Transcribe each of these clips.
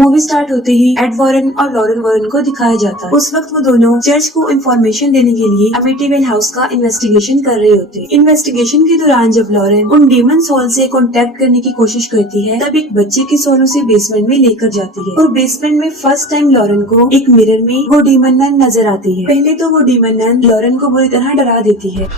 Movie start होते ही add Warren और Lauren Warren को दिखाया जाता है। उस वक्त वो दोनों चर्च को इन्फॉर्मेशन देने के लिए अमिटीवेल हाउस का इन्वेस्टिगेशन कर रहे होते हैं। इन्वेस्टिगेशन के दौरान जब लॉरेन उन डीमन सोल से कांटेक्ट करने की कोशिश करती है, तब एक बच्चे की सोल उसे बेसमेंट में लेकर जाती है और बेसमेंट में फर्स्ट टाइम लॉरेन को एक मिरर में वो डीमन नन नजर आती है। पहले तो वो डीमन नन लॉरेन को बुरी तरह डरा देती है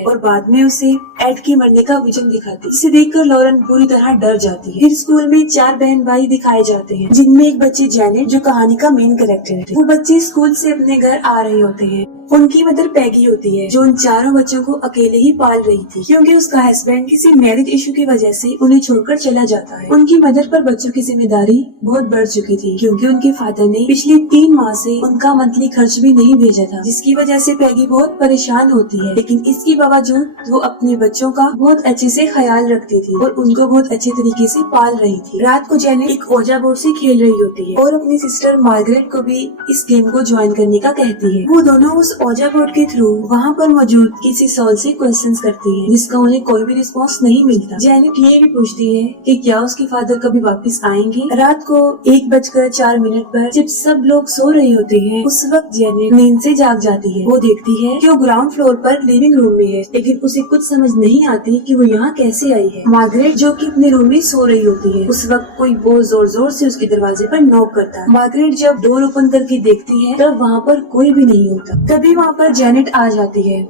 और बाद में उसे एड के मरने का विजन दिखाती है, जिसे देखकर लॉरेन पूरी तरह डर जाती है। फिर स्कूल में 4 बहन भाई दिखाए जाते हैं, जिनमें एक बच्चे जेनेट जो कहानी का मेन कैरेक्टर है। वो बच्चे स्कूल से अपने घर आ रहे होते हैं। उनकी मदर पैगी होती है जो उन चारों बच्चों को अकेले ही पाल रही थी, क्योंकि उसका हस्बैंड किसी मैरिज इशू की वजह से उन्हें छोड़कर चला जाता है। उनकी मदर पर बच्चों की जिम्मेदारी बहुत बढ़ चुकी थी, क्योंकि उनके फादर ने पिछले 3 माह से उनका मंथली खर्च भी नहीं भेजा था, जिसकी वजह से पैगी बहुत परेशान होती है। लेकिन इसके बावजूद वो अपने बच्चों का बहुत अच्छे से ख्याल रखती थी और उनको बहुत अच्छे तरीके से पाल रही थी। रात को जेनेट एक ओजा बोर्ड से खेल रही होती है और अपनी सिस्टर मार्गरेट को भी इस गेम को ज्वाइन करने का कहती है। वो दोनों उस ओजा बोर्ड के थ्रू वहाँ पर मौजूद किसी सोल से क्वेश्चंस करती है, जिसका उन्हें कोई भी रिस्पॉन्स नहीं मिलता। जेनेट ये भी पूछती है कि क्या उसके फादर कभी वापस आएंगे। रात को 1:04 पर जब सब लोग सो रहे होते हैं, उस वक्त जेनेट नींद से जाग जाती है। वो देखती है कि वो ग्राउंड फ्लोर पर लिविंग रूम में है, लेकिन उसे कुछ समझ नहीं आती कि वो यहाँ कैसे आई है। मार्गरेट जो कि अपने रूम में सो रही होती है, उस वक्त कोई बहुत जोर जोर से उसके दरवाजे पर नॉक करता है। मार्गरेट जब डोर ओपन करके देखती है, तब वहाँ पर कोई भी नहीं होता। तभी वहाँ पर जेनेट आ जाती है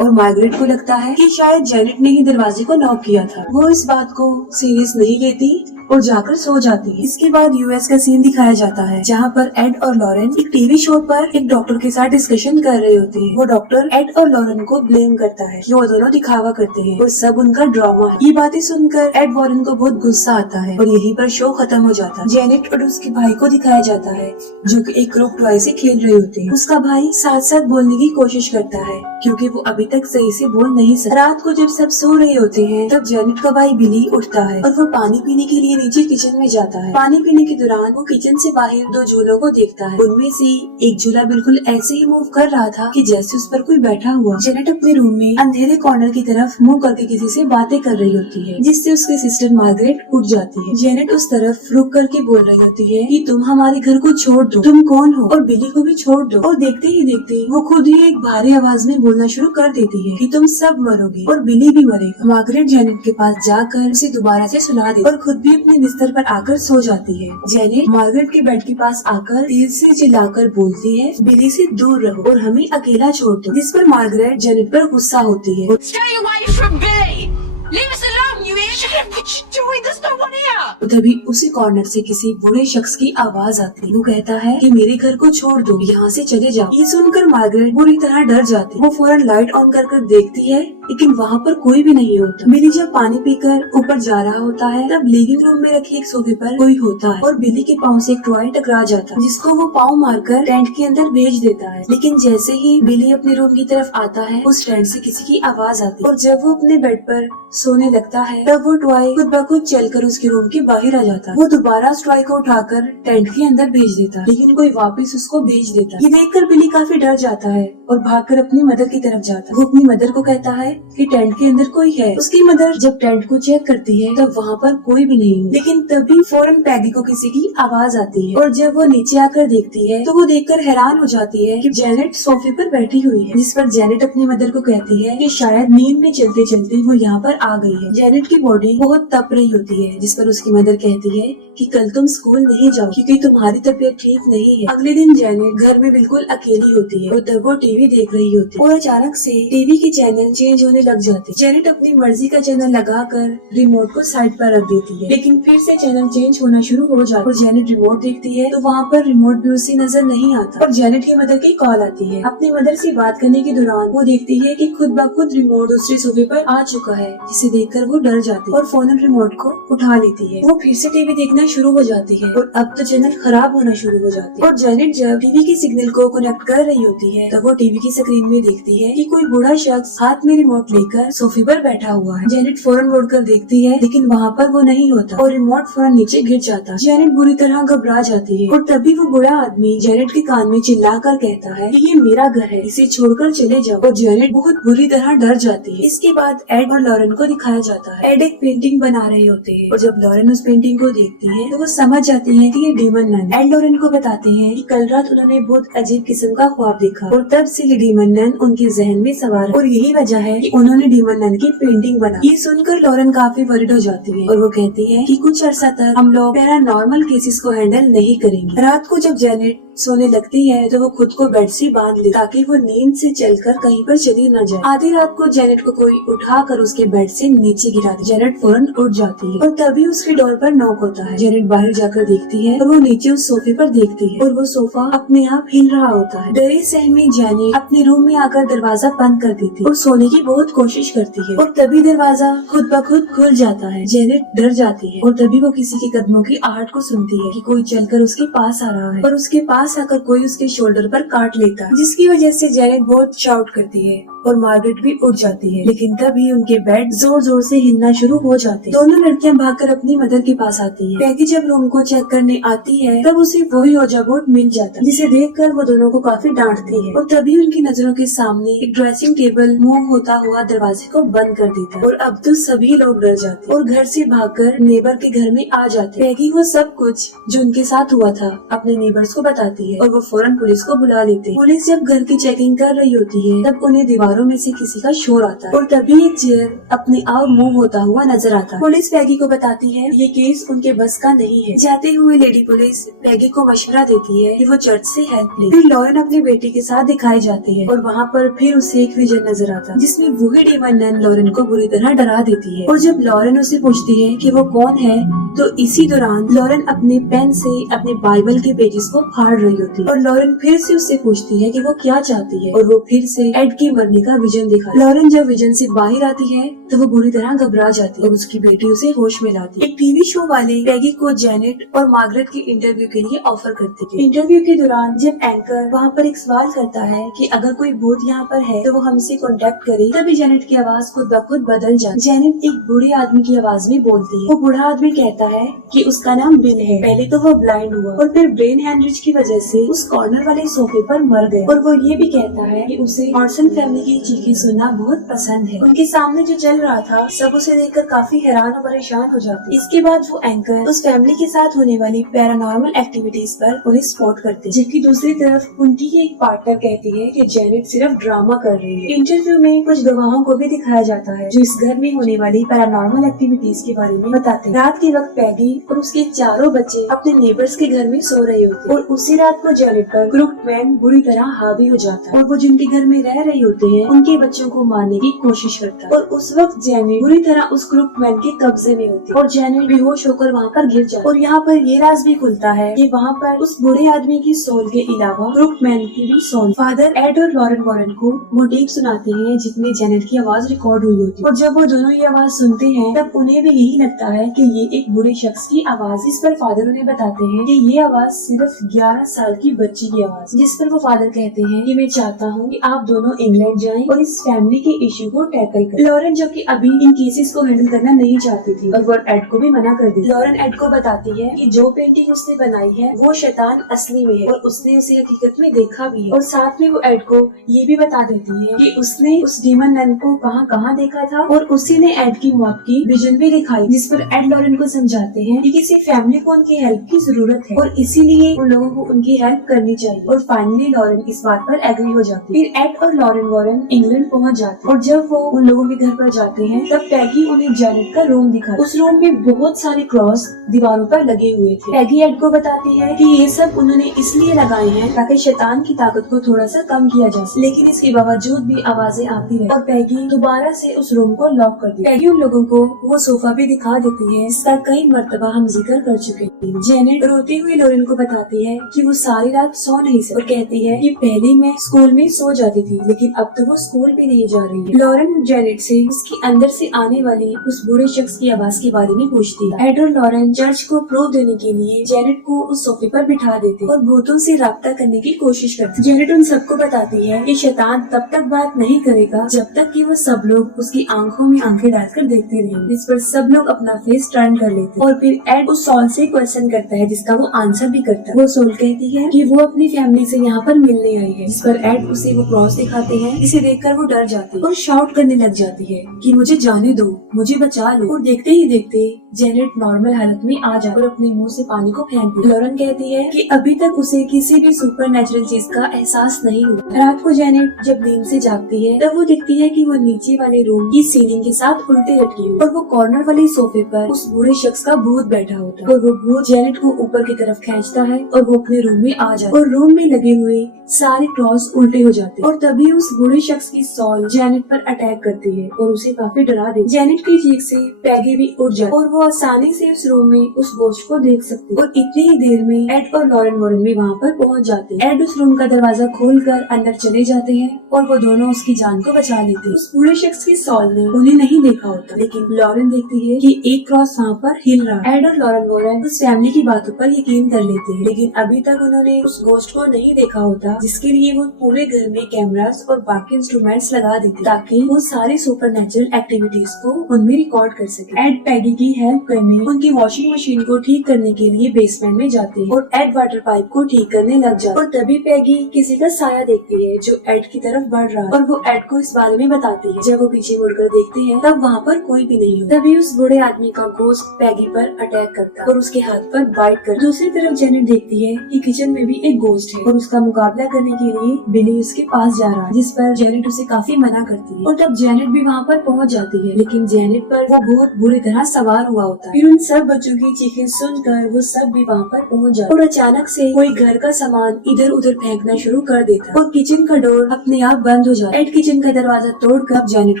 और मार्गरेट को लगता है कि शायद जेनेट ने ही दरवाजे को नॉक किया था। वो इस बात को सीरियस नहीं लेती और जाकर सो जाती है। इसके बाद यूएस का सीन दिखाया जाता है, जहाँ पर एड और लॉरेन एक टीवी शो पर एक डॉक्टर के साथ डिस्कशन कर रहे होते हैं। वो डॉक्टर एड और लॉरेन को ब्लेम करता है कि वो दोनों दिखावा करते हैं और सब उनका ड्रामा है। ये बातें सुनकर एड वॉरेन को बहुत गुस्सा आता है और यहीं पर शो खत्म हो जाता है। जेनेट और उसके भाई को दिखाया जाता है, जो कि एक ग्रुप टॉय से खेल रहे होते हैं। उसका भाई साथ साथ बोलने की कोशिश करता है, क्योंकि वो अभी तक सही से बोल नहीं सकता। रात को जब सब सो रहे होते हैं, तब जेनेट का भाई बिली उठता है और वो पानी पीने के लिए नीचे किचन में जाता है। पानी पीने के दौरान वो किचन से बाहर 2 झूलों को देखता है। उनमें से एक झूला बिल्कुल ऐसे ही मूव कर रहा था कि जैसे उस पर कोई बैठा हुआ। जेनेट अपने रूम में अंधेरे कॉर्नर की तरफ मुंह करके किसी से बातें कर रही होती है, जिससे उसकी सिस्टर मार्गरेट उठ जाती है। जेनेट उस तरफ रुक करके बोल रही होती है कि तुम हमारे घर को छोड़ दो, तुम कौन हो, और बिली को भी छोड़ दो। और देखते ही देखते वो खुद ही एक भारी आवाज में बोलना शुरू कर देती है कि तुम सब मरोगे और बिली भी मरेगा। मार्गरेट जेनेट के पास जाकर उसे दोबारा से सुला देती और खुद भी अपने बिस्तर पर आकर सो जाती है। जेनेट मार्गरेट के बेड के पास आकर तेज से चिल्लाकर बोलती है, बिली से दूर रहो और हमें अकेला छोड़ दो, जिस पर मार्गरेट जेनेट पर गुस्सा होती है। Stay away from Billy! Leave us alone, you idiot! What you doing? There's no one here! तभी उसी कॉर्नर से किसी बूढ़े शख्स की आवाज आती है। वो कहता है कि मेरे घर को छोड़ दो, यहाँ से चले जाओ। ये सुनकर मार्गरेट बुरी तरह डर जाती है। वो फौरन लाइट ऑन कर देखती है, लेकिन वहाँ पर कोई भी नहीं होता। बिली जब पानी पीकर ऊपर जा रहा होता है, तब लिविंग रूम में रखे एक सोफे पर कोई होता है और बिली के पाँव से एक टॉय टकरा जाता है, जिसको वो पाँव मारकर टेंट के अंदर भेज देता है। लेकिन जैसे ही बिली अपने रूम की तरफ आता है, उस टेंट से किसी की आवाज आती है और जब वो अपने बेड पर सोने लगता है, तब वो टॉय खुद ब खुद चलकर उसके रूम के बाहर आ जाता है। वो दोबारा उस टॉय को उठाकर टेंट के अंदर भेज देता है, लेकिन कोई वापस उसको भेज देता है। ये देखकर बिली काफी डर जाता है और भागकर अपनी मदर की तरफ जाता है। वो अपनी मदर को कहता है कि टेंट के अंदर कोई है। उसकी मदर जब टेंट को चेक करती है, तब वहाँ पर कोई भी नहीं है। लेकिन तभी फौरन पैगी को किसी की आवाज आती है और जब वो नीचे आकर देखती है, तो वो देखकर हैरान हो जाती है कि जेनेट सोफे पर बैठी हुई है, जिस पर जेनेट अपनी मदर को कहती है कि शायद नींद में चलते चलते वो यहाँ पर आ गई है। जेनेट की बॉडी बहुत तप रही होती है, जिस पर उसकी मदर कहती है कि कल तुम स्कूल नहीं जाओ क्योंकि तुम्हारी तबीयत ठीक नहीं है। अगले दिन जेनेट घर में बिल्कुल अकेली होती है और तब वो टीवी देख रही होती है और अचानक से टीवी के चैनल चेंज होने लग जाते हैं। जेनेट अपनी मर्जी का चैनल लगाकर रिमोट को साइड पर रख देती है, लेकिन फिर से चैनल चेंज होना शुरू हो जाता है और जेनेट रिमोट देखती है तो वहाँ पर रिमोट भी उसे नजर नहीं आता और जेनेट की मदर की कॉल आती है। अपनी मदर से बात करने के दौरान वो देखती है कि खुद ब खुद रिमोट दूसरे सोफे पर आ चुका है, जिसे देखकर वो डर जाती है और फोन रिमोट को उठा लेती है। वो फिर से टीवी देखना शुरू हो जाती है और अब तो चैनल खराब होना शुरू हो जाती है और जेनेट जब टीवी के सिग्नल को कनेक्ट कर रही होती है, तब वो टीवी की स्क्रीन में देखती है कि कोई बूढ़ा शख्स हाथ में रिमोट रिमोट लेकर सोफे पर बैठा हुआ है। जेनेट फौरन मुड़कर देखती है लेकिन वहाँ पर वो नहीं होता और रिमोट फौरन नीचे गिर जाता है। जेनेट बुरी तरह घबरा जाती है और तभी वो बुरा आदमी जेनेट के कान में चिल्लाकर कहता है कि ये मेरा घर है, इसे छोड़कर चले जाओ। और जेनेट बहुत बुरी तरह डर जाती है। इसके बाद एड और लॉरेन को दिखाया जाता है। एड एक पेंटिंग बना रहे होते हैं और जब लॉरेन उस पेंटिंग को देखती है तो वो समझ जाती है कि ये डीमन नन। एड लॉरेन को बताते हैं कि कल रात उन्होंने बहुत अजीब किस्म का ख्वाब देखा और तब से ये डीमन नन उनके जहन में सवार है और यही वजह है कि उन्होंने डीमन नन की पेंटिंग बना। ये सुनकर लॉरेन काफी वरिड हो जाती है और वो कहती है कि कुछ अर्सा तक हम लोग पैरानॉर्मल केसेस को हैंडल नहीं करेंगे। रात को जब जेनेट सोने लगती है तो वो खुद को बेड से बांध ले ताकि वो नींद से चलकर कहीं पर चली न जाए। आधी रात को जेनेट को कोई उठाकर उसके बेड से नीचे गिरा दे। जेनेट फौरन उठ जाती है और तभी उसके डोर पर नॉक होता है। जेनेट बाहर जाकर देखती है और वो नीचे उस सोफे पर देखती है और वो सोफा अपने आप हिल रहा होता है। डरे सहमी जेनेट अपने रूम में आकर दरवाजा बंद कर देती है और सोने की बहुत कोशिश करती है और तभी दरवाजा खुद ब खुद खुल जाता है। जेनेट डर जाती है और तभी वो किसी के कदमों की आहट को सुनती है कि कोई चलकर उसके पास आ रहा है और उसके पास आकर कोई उसके शोल्डर पर काट लेता है, जिसकी वजह से जेनेट बहुत शाउट करती है और मार्गरेट भी उठ जाती है। लेकिन तभी उनके बेड जोर जोर से हिलना शुरू हो जाते हैं। दोनों लड़कियां भागकर अपनी मदर के पास आती हैं। पैगी जब रूम को चेक करने आती है तब उसे वही ओजा बोर्ड मिल जाता है, जिसे देखकर वो दोनों को काफी डांटती है और तभी उनकी नजरों के सामने एक ड्रेसिंग टेबल मूव होता हुआ दरवाजे को बंद कर देता है और अब तो सभी लोग डर जाते और घर से भागकर नेबर के घर में आ जाते। पैगी वो सब कुछ जो उनके साथ हुआ था अपने नेबर्स को बताती है और वो फौरन पुलिस को बुला लेते हैं। पुलिस जब घर की चेकिंग कर रही होती है तब उन्हें दीवारों में से किसी का शोर आता है और तभी एक चेयर अपने आप मूव होता हुआ नजर आता है। पुलिस पैगी को बताती है ये केस उनके बस का नहीं है। जाते हुए लेडी पुलिस पैगी को मशवरा देती है कि वो चर्च से हेल्प ले। फिर लॉरेन अपने बेटे के साथ दिखाई जाती है और वहाँ पर फिर उसे एक विजन नजर आता है जिसमें वही डीमन नन लॉरेन को बुरी तरह डरा देती है। और जब लॉरेन उसे पूछती है कि वो कौन है तो इसी दौरान लॉरेन अपने पेन से अपने बाइबल के पेजेस को फाड़ रही होती है और लॉरेन फिर से उससे पूछती है कि वो क्या चाहती है और वो फिर से एड के मरने का विजन दिखा। लॉरेन जब विजन से बाहर आती है तो वो बुरी तरह घबरा जाती है और उसकी बेटी उसे होश में लाती है। एक टीवी शो वाले पैगी को जेनेट और मार्गरेट के इंटरव्यू के लिए ऑफर करते थे। इंटरव्यू के दौरान जब एंकर वहाँ पर एक सवाल करता है कि अगर कोई भूत यहाँ पर है तो वो हमसे कांटेक्ट करे, तभी जेनेट की आवाज खुद ब खुद बदल जाती। जेनेट एक बूढ़े आदमी की आवाज में बोलती है। वो बूढ़ा आदमी कहता है कि उसका नाम बिल है। पहले तो वो ब्लाइंड हुआ और फिर ब्रेन हैमरेज की वजह से उस कॉर्नर वाले सोफे पर मर गया और वो ये भी कहता है कि उसे मॉर्सन फैमिली की चीखें सुनना बहुत पसंद है। उनके सामने जो चल रहा था सब उसे देखकर काफी हैरान और परेशान हो जाते। इसके बाद वो एंकर उस फैमिली के साथ होने वाली पैरानॉर्मल एक्टिविटीज पर उन्हें स्पॉट करते, जबकि दूसरी तरफ उनकी ही एक पार्टनर कहती है कि जेनेट सिर्फ ड्रामा कर रही है। इंटरव्यू में कुछ गवाहों को भी दिखाया जाता है जो इस घर में होने वाली पैरानॉर्मल एक्टिविटीज के बारे में बताते हैं। रात के वक्त पैगी और उसके चारों बच्चे अपने नेबर्स के घर में सो रहे होते और उसी रात को जेनेट पर क्रूक्ड मैन बुरी तरह हावी हो जाता है और वो जिनके घर में रह रहे होते हैं उनके बच्चों को मारने की कोशिश करता है और उस वक्त जेनेट बुरी तरह उस क्रूक्ड मैन के कब्जे में होती है और जेनेट बेहोश होकर वहाँ पर गिर जाती है। और यहाँ पर ये राज भी खुलता है कि वहाँ पर उस बूढ़े आदमी की सोल के अलावा क्रूक्ड मैन की भी सोल। फादर एड और लॉरेन वॉरेन को वो टेप सुनाते हैं जिसमें जेनेट की आवाज रिकॉर्ड हुई होती है और जब वो दोनों ये आवाज सुनते हैं तब उन्हें भी यही लगता है कि ये एक बूढ़े शख्स की आवाज। इस पर फादर उन्हें बताते हैं कि ये आवाज सिर्फ 11 साल की बच्ची की आवाज। जिस पर वो फादर कहते हैं कि मैं चाहता हूँ कि आप दोनों इंग्लैंड जाएं और इस फैमिली के इश्यू को टैकल करें। लॉरेन जो कि अभी इन केसेस को हैंडल करना नहीं चाहती थी और वो एड को भी मना कर दी। लॉरेन एड को बताती है कि जो पेंटिंग उसने बनाई है वो शैतान असली में है और उसने उसे हकीकत में देखा भी है और साथ में वो एड को ये भी बता देती है कि उसने उस डीमन नन को कहाँ देखा था और उसी ने एड की मौत की विजन भी दिखाई। जिस पर एड लॉरेन को समझाते हैं कि किसी फैमिली को उनकी हेल्प की जरूरत है और इसीलिए उन लोगों को उनकी हेल्प करनी चाहिए और फाइनली लॉरेन इस बात पर एग्री हो जाती है। फिर एड और लॉरेन वॉरेन इंग्लैंड पहुंच जाते हैं और जब वो उन लोगों के घर पर जाते हैं तब पैगी उन्हें जेनेट का रूम दिखाती। उस रूम में बहुत सारे क्रॉस दीवारों पर लगे हुए थे। पैगी एड को बताती है कि ये सब उन्होंने इसलिए लगाए हैं ताकि शैतान की ताकत को थोड़ा सा कम किया जा सके, लेकिन इसके बावजूद भी आवाजें आती रही और पैगी दोबारा से उस रूम को लॉक कर दी। पैगी उन लोगों को वो सोफा भी दिखा देती है जिसका कई मर्तबा हम जिक्र कर चुके हैं। जेनेट रोती हुई लॉरेन को बताती है कि वो सारी रात सो नहीं सकी और कहती है कि पहले मैं स्कूल में सो जाती थी लेकिन अब तो जब वो स्कूल भी नहीं जा रही है। लॉरेन जेनेट से उसकी अंदर से आने वाली उस बूढ़े शख्स की आवाज के बारे में पूछती है। एड और लॉरेन चर्च को प्रूफ देने के लिए जेनेट को उस सोफे पर बिठा देते और भूतों से राब्ता करने की कोशिश करती। जेनेट उन सबको बताती है कि शैतान तब तक बात नहीं करेगा जब तक कि वो सब लोग उसकी आंखों में आंखें डालकर देखते रहेंगे, जिस पर सब लोग अपना फेस टर्न कर लेते हैं। और फिर एड उस सॉल से क्वेश्चन करता है जिसका वो आंसर भी करता है। वो सोल कहती है कि वो अपनी फैमिली से यहाँ पर मिलने आई है, जिस पर एड उसे वो क्रॉस दिखाते हैं, जिसे देखकर वो डर जाती है और शाउट करने लग जाती है कि मुझे जाने दो, मुझे बचा लो। और देखते ही देखते जेनेट नॉर्मल हालत में आ जाए और अपने मुंह से पानी को फेंक दे। लॉरेन कहती है कि अभी तक उसे किसी भी सुपर नेचुरल चीज का एहसास नहीं हुआ। रात को जेनेट जब नींद से जागती है तब वो देखती है कि वो नीचे वाले रूम की सीलिंग के साथ उल्टे लटकी हुई और वो कॉर्नर वाले सोफे पर उस बूढ़े शख्स का भूत बैठा होता है। और वो भूत जेनेट को ऊपर की तरफ खींचता है और वो अपने रूम में आ जाता है और रूम में लगे हुए सारे क्रॉस उल्टे हो जाते हैं। और तभी उस बूढ़े शख्स की सॉल जेनेट पर अटैक करती है और उसे काफी डरा देती है। जेनेट की चीख से पैगी भी उठ जाती और वो आसानी से उस रूम में उस गोश्त को देख सकती है। और इतनी ही देर में एड और लॉरेन भी वहाँ पर पहुँच जाते हैं। एड उस रूम का दरवाजा खोलकर अंदर चले जाते हैं और वो दोनों उसकी जान को बचा लेते हैं। उस बूढ़े शख्स की सॉल ने उन्हें नहीं देखा होता, लेकिन लॉरेन देखती है कि एक क्रॉस वहाँ पर हिल रहा है। एड और लॉरेन उस फैमिली की बातों पर यकीन कर लेते हैं, लेकिन अभी तक उन्होंने उस गोश्त को नहीं देखा होता, जिसके लिए वो पूरे घर में कैमरास और बाकी इंस्ट्रूमेंट्स लगा देते ताकि वो सारी सुपरनैचुरल एक्टिविटीज को उनमें रिकॉर्ड कर सके। एड पैगी की हेल्प करने उनकी वॉशिंग मशीन को ठीक करने के लिए बेसमेंट में जाते हैं और एड वाटर पाइप को ठीक करने लग जाते। और तभी पैगी किसी का साया देखती है जो एड की तरफ बढ़ रहा है और वो एड को इस बारे में बताती है। जब वो पीछे मुड़कर देखते हैं तब वहाँ पर कोई भी नहीं होता। तभी उस बूढ़े आदमी का गोश्त पैगी पर अटैक करता है और उसके हाथ पर बाइट कर। दूसरी तरफ जेनेट देखती है कि किचन में भी एक गोश्त है और उसका मुकाबला करने के लिए बिली उसके पास जा रहा है, जिस पर जेनेट उसे काफी मना करती है। और तब जेनेट भी वहाँ पर पहुँच जाती है, लेकिन जेनेट पर वो बहुत बुरी तरह सवार हुआ होता है। फिर उन सब बच्चों की चीखें सुनकर वो सब भी वहाँ पर पहुँच जाते और अचानक से कोई घर का सामान इधर उधर फेंकना शुरू कर देता है और किचन का डोर अपने आप बंद हो जाता है। एड किचन का दरवाजा तोड़कर जेनेट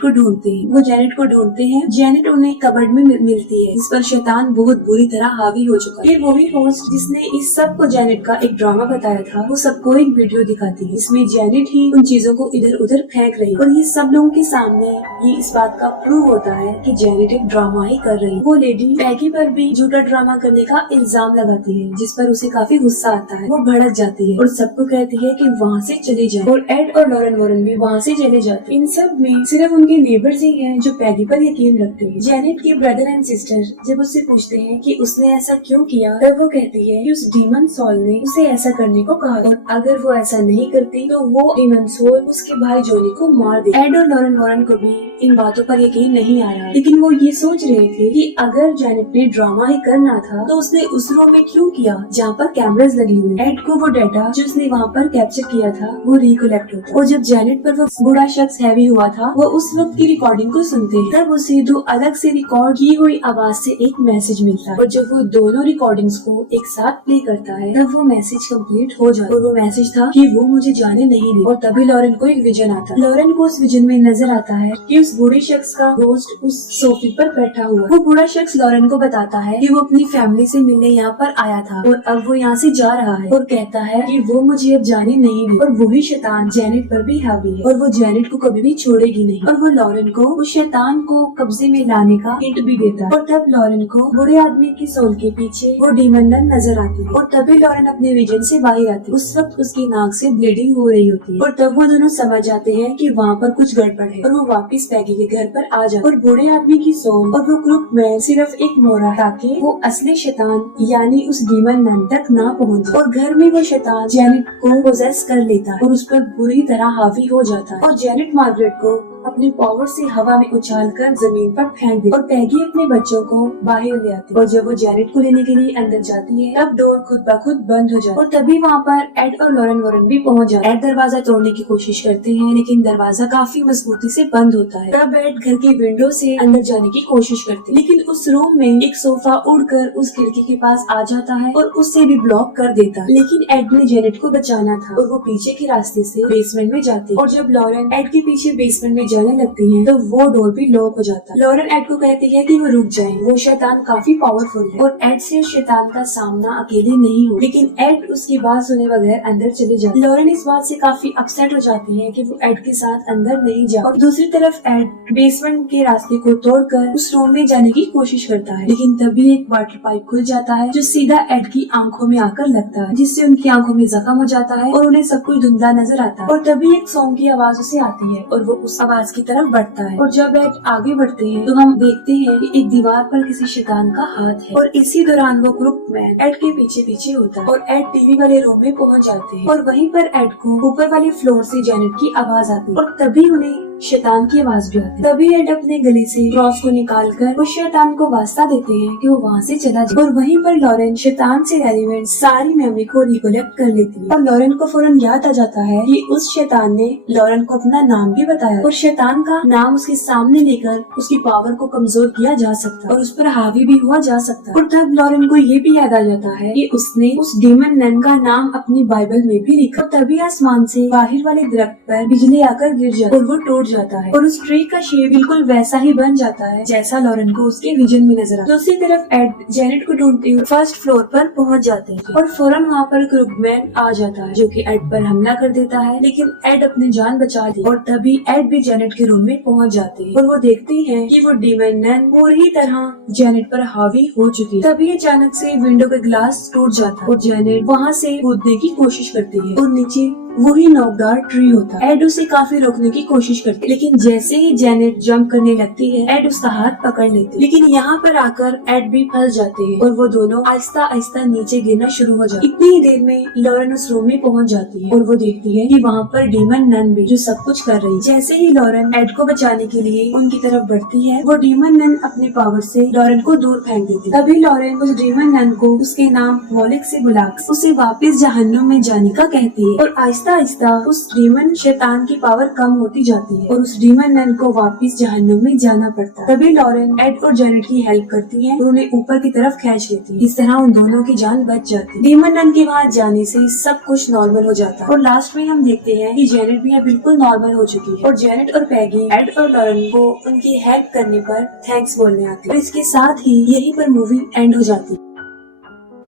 को ढूंढते हैं। वो जेनेट को ढूंढते हैं। जेनेट उन्हें कबर्ड में मिलती है, जिस पर शैतान बहुत बुरी तरह हावी हो चुका है। फिर वही होस्ट जिसने इस सब को जेनेट का एक ड्रामा बताया था, वो सबको एक वीडियो दिखाती है। इसमें जेनेट ही उन चीजों को इधर उधर फेंक रही है और ये सब लोगों के सामने ये इस बात का प्रूव होता है कि जेनेट एक ड्रामा ही कर रही है। वो लेडी पैगी पर भी झूठा ड्रामा करने का इल्जाम लगाती है, जिस पर उसे काफी गुस्सा आता है। वो भड़क जाती है और सबको कहती है कि वहाँ से चले जाएं और एड और लॉरेन भी वहाँ से चले जाते हैं। इन सब में सिर्फ उनके नेबर्स ही हैं जो पैगी पर यकीन रखते हैं। जेनेट के ब्रदर एंड सिस्टर जब उससे पूछते हैं कि उसने ऐसा क्यों किया, तब वो कहती है कि उस डीमन सोल ने उसे ऐसा करने को कहा और अगर वो ऐसा नहीं करती तो वो डीमन सोल उसके भाई जोनी को मार दे। एड और लॉरेन को भी इन बातों पर यकीन नहीं आया, लेकिन वो ये सोच रहे थे कि अगर जेनेट ने ड्रामा ही करना था तो उसने उस रूम में क्यों किया जहाँ पर कैमरास लगे हुए। एड को वो डाटा जो उसने वहाँ पर कैप्चर किया था वो रिकलेक्ट होता और जब जेनेट पर वो बूढ़ा शख्स हैवी हुआ था वो उस वक्त की रिकॉर्डिंग को सुनते हैं, तब उसे दो अलग से रिकॉर्ड की हुई आवाज से एक मैसेज मिलता है और जब वो दोनों रिकॉर्डिंग्स को एक साथ प्ले करता है तब वो मैसेज कंप्लीट हो जाता है और वो मैसेज था कि वो मुझे जाने नहीं दे। और तभी लॉरेन को एक विजन आता है। लॉरेन को उस विजन में नजर आता है कि उस बूढ़े शख्स का गोश्त उस सोफे पर बैठा हुआ। वो बूढ़ा शख्स लॉरेन को बताता है कि वो अपनी फैमिली से मिलने यहाँ पर आया था और अब वो यहाँ से जा रहा है और कहता है कि वो मुझे अब जाने नहीं दे। और वही शैतान जेनेट पर भी हावी है और वो जेनेट को कभी भी छोड़ेगी नहीं। और वो लॉरेन को उस शैतान को कब्जे में लाने का हिंट भी देता है। और तब लॉरेन को बूढ़े आदमी की सोल के पीछे वो डीमन नजर आती है और तभी लॉरेन अपने विजन से बाहर आती है। उस वक्त उसकी नाक से ब्लीडिंग हो रही होती है और तब वो दोनों समझ जाते हैं कि वहाँ पर कुछ गड़बड़ है और वो वापस पैगी के घर पर आ जाते और बूढ़े आदमी की सोल और वो ग्रुप में सिर्फ एक मोरा ताकि वो असली शैतान यानी उस डीमन मैन तक ना पहुँचे। और घर में वो शैतान जेनेट को पोजेस कर लेता है और उस पर बुरी तरह हावी हो जाता है और जेनेट मार्गरेट को अपने पावर से हवा में उछालकर जमीन पर फेंक दे और पैगी अपने बच्चों को बाहर ले आती है। और जब वो जेनेट को लेने के लिए अंदर जाती है तब डोर खुद ब खुद बंद हो जाता है और तभी वहाँ पर एड और लॉरेन भी पहुँच जाते हैं। एड दरवाजा तोड़ने की कोशिश करते हैं लेकिन दरवाजा काफी मजबूती से बंद होता है। तब एड घर की विंडो से अंदर जाने की कोशिश करते हैं लेकिन उस रूम में एक सोफा उड़कर उस खिड़की के पास आ जाता है और उससे भी ब्लॉक कर देता है। लेकिन एड ने जेनेट को बचाना था और वो पीछे के रास्ते से बेसमेंट में जाते और जब लॉरेन एड के पीछे बेसमेंट में जाने लगती है तो वो डोर भी लॉक हो जाता है। लॉरेन एड को कहती है कि वो रुक जाए, वो शैतान काफी पावरफुल है और एड से शैतान का सामना अकेले नहीं हो। लेकिन एड उसकी बात सुने बगैर अंदर चले जाती है। लॉरेन इस बात से काफी अपसेट हो जाती है कि वो एड के साथ अंदर नहीं जा। और दूसरी तरफ एड बेसमेंट के रास्ते को तोड़कर उस रूम में जाने की कोशिश करता है, लेकिन तभी एक वाटर पाइप खुल जाता है जो सीधा एड की आंखों में आकर लगता है, जिससे उनकी आंखों में जख्म हो जाता है और उन्हें सब कुछ धुंधला नजर आता है। और तभी एक सॉन्ग की आवाज उसे आती है और वो उस आवाज की तरफ बढ़ता है। और जब एड आगे बढ़ते हैं तो हम देखते हैं कि एक दीवार पर किसी शैतान का हाथ है और इसी दौरान वो ग्रुपमैन एड के पीछे पीछे होता है और एड टीवी वाले रूम में पहुंच जाते हैं। और वहीं पर एड को ऊपर वाले फ्लोर से जेनेट की आवाज आती है और तभी उन्हें शैतान की आवाज भी आती है। तभी एड अपने गले से क्रॉस को निकालकर उस शैतान को वास्ता देते हैं कि वो वहाँ से चला जाए। और वहीं पर लॉरेन शैतान से रेलिवेंट सारी मेमोरी को रिकलेक्ट कर लेती है और लॉरेन को फौरन याद आ जाता है कि उस शैतान ने लॉरेन को अपना नाम भी बताया और शैतान का नाम उसके सामने लेकर उसकी पावर को कमजोर किया जा सकता है और उस पर हावी भी हुआ जा सकता है। और तब लॉरेन को ये भी याद आ जाता है कि उसने उस डीमन नन का नाम अपनी बाइबल में भी लिखा। तभी आसमान से बाहर वाले दरख्त पर बिजली आकर गिर जाती और वो टूट जाता है और उस ट्री का शेप बिल्कुल वैसा ही बन जाता है जैसा लॉरेन को उसके विजन में नजर आता है। दूसरी तरफ एड जेनेट को ढूंढते हुए फर्स्ट फ्लोर पर पहुंच जाते हैं और फौरन वहाँ पर ग्रुपमैन आ जाता है जो कि एड पर हमला कर देता है, लेकिन एड अपनी जान बचा ली। और तभी एड भी जेनेट के रूम में पहुंच जाते हैं और वो देखते हैं कि वो डीमन नन पूरी तरह जेनेट पर हावी हो चुकी है। तभी अचानक से विंडो का ग्लास टूट जाता है और जेनेट वहाँ से कूदने की कोशिश करती है और नीचे वही नोकदार ट्री होता है। एड उसे काफी रोकने की कोशिश करती है, लेकिन जैसे ही जेनेट जंप करने लगती है एड उसका हाथ पकड़ लेती है। लेकिन यहाँ पर आकर एड भी फंस जाते हैं और वो दोनों आहिस्ता आहिस्ता नीचे गिरना शुरू हो जाते हैं। इतनी ही देर में लॉरेन उस रूम में पहुँच जाती है और वो देखती है कि वहाँ पर डीमन नन भी जो सब कुछ कर रही है। जैसे ही लॉरेन एड को बचाने के लिए उनकी तरफ बढ़ती है वो डीमन नन अपनी पावर से लॉरेन को दूर फेंक देती है। तभी लॉरेन उस डीमन नन को उसके नाम वॉलिक से बुलाकर उसे वापस जहन्नुम में जाने का कहती है और आहिस्ता आहिस्ता उस डीमन शैतान की पावर कम होती जाती है और उस डीमन नन को वापस जहन्नुम में जाना पड़ता है। तभी लॉरेन एड और जेनेट की हेल्प करती है और उन्हें ऊपर की तरफ खींच लेती है। इस तरह उन दोनों की जान बच जाती है। डीमन नन के वहाँ जाने से सब कुछ नॉर्मल हो जाता है और लास्ट में हम देखते हैं कि जेनेट भी बिल्कुल नॉर्मल हो चुकी है और जेनेट और पैगी एड और लॉरेन को उनकी हेल्प करने पर थैंक्स बोलने आती है। और इसके साथ ही यहीं पर मूवी एंड हो जाती है।